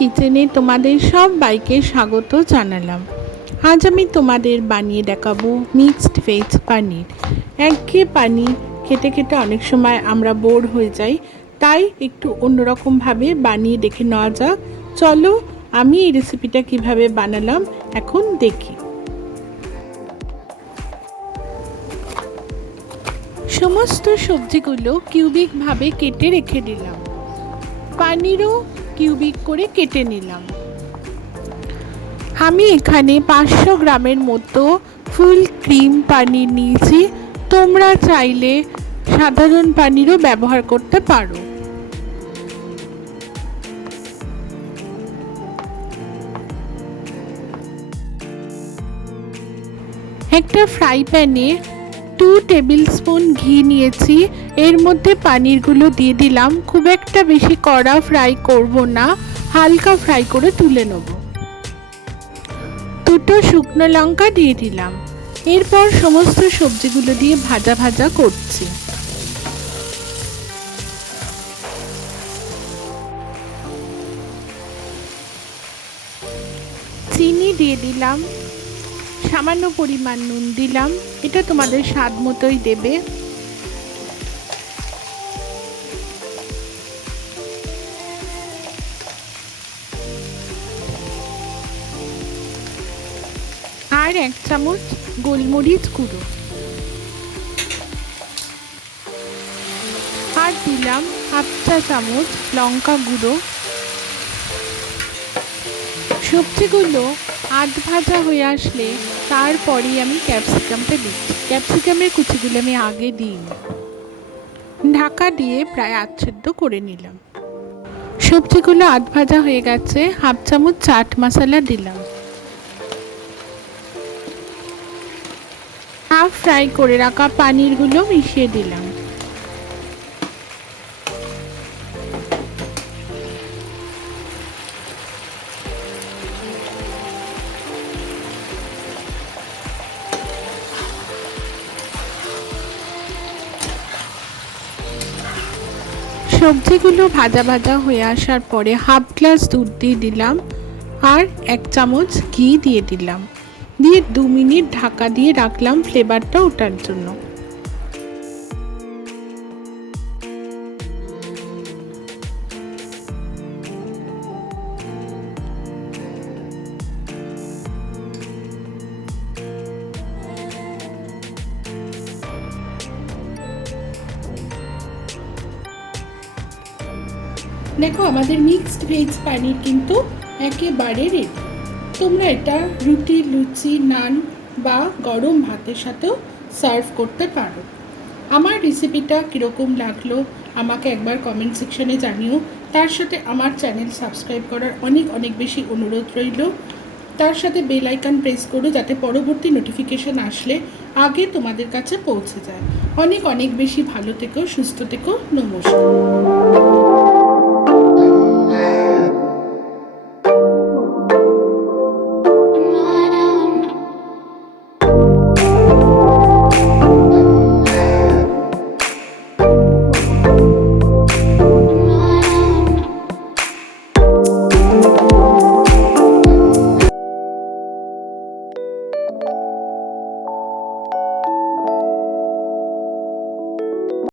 কিচেনে তোমাদের সব বাইকে স্বাগত জানালাম। আজ আমি তোমাদের বানিয়ে দেখাবো মিক্সড ভেজ পানির। একঘেয়ে পানির খেতে খেতে অনেক সময় আমরা বোর হয়ে যাই, তাই একটু অন্যরকমভাবে বানিয়ে দেখে নেওয়া যাক। চলো আমি এই রেসিপিটা কিভাবে বানালাম এখন দেখি। সমস্ত সবজিগুলো কিউবিকভাবে কেটে রেখে দিলাম। পানিরও কিউবিক করে কেটে নিলাম। আমি এখানে 500 গ্রামের মতো ফুল ক্রিম পানির নিয়েছি। তোমরা চাইলে সাধারণ পানিরও ব্যবহার করতে পারো। একটা ফ্রাই প্যানে 2 টেবিল স্পুন ঘি নিয়েছি। এর মধ্যে পানিরগুলো দিয়ে দিলাম। খুব একটা বেশি কড়া ফ্রাই করব না, হালকা ফ্রাই করে তুলে নেব। 2টো শুকনো লঙ্কা দিয়ে দিলাম। এরপর সমস্ত সবজিগুলো দিয়ে ভাজা ভাজা করছি। চিনি দিয়ে দিলাম, সামান্য পরিমাণ নুন দিলাম, এটা তোমাদের স্বাদ মতোই দেবে। আর 1 চামচ গোলমরিচ গুঁড়ো, আর দিলাম 1/2 চা চামচ লঙ্কা গুঁড়ো। সবজিগুলো আধ ভাজা হয়ে আসলে তারপরেই আমি ক্যাপসিকামটা দিচ্ছি। ক্যাপসিকামের কুচিগুলো আমি আগে দিইনি। ঢাকা দিয়ে প্রায় আধসেদ্ধ করে নিলাম। সবজিগুলো আধ ভাজা হয়ে গেছে। 1/2 চামচ চাট মশলা দিলাম। হাফ ফ্রাই করে রাখা পানিরগুলো মিশিয়ে দিলাম। সবজিগুলো ভাজা ভাজা হয়ে আসার পরে হাফ গ্লাস দুধ দিয়ে দিলাম, আর 1 চামচ ঘি দিয়ে দিলাম। দিয়ে 2 মিনিট ঢাকা দিয়ে রাখলাম ফ্লেভারটা ওঠার জন্য। দেখো আমাদের মিক্সড ভেজ পানির কিন্তু একেবারে রেডি। তোমরা এটা রুটি, লুচি, নান বা গরম ভাতের সাথেও সার্ভ করতে পারো। আমার রেসিপিটা কীরকম লাগলো আমাকে একবার কমেন্ট সেকশনে জানিও। তার সাথে আমার চ্যানেল সাবস্ক্রাইব করার অনেক অনেক বেশি অনুরোধ রইল। তার সাথে বেল আইকন প্রেস করো যাতে পরবর্তী নোটিফিকেশান আসলে আগে তোমাদের কাছে পৌঁছে যায়। অনেক অনেক বেশি ভালো থেকো, সুস্থ থেকো। নমস্কার।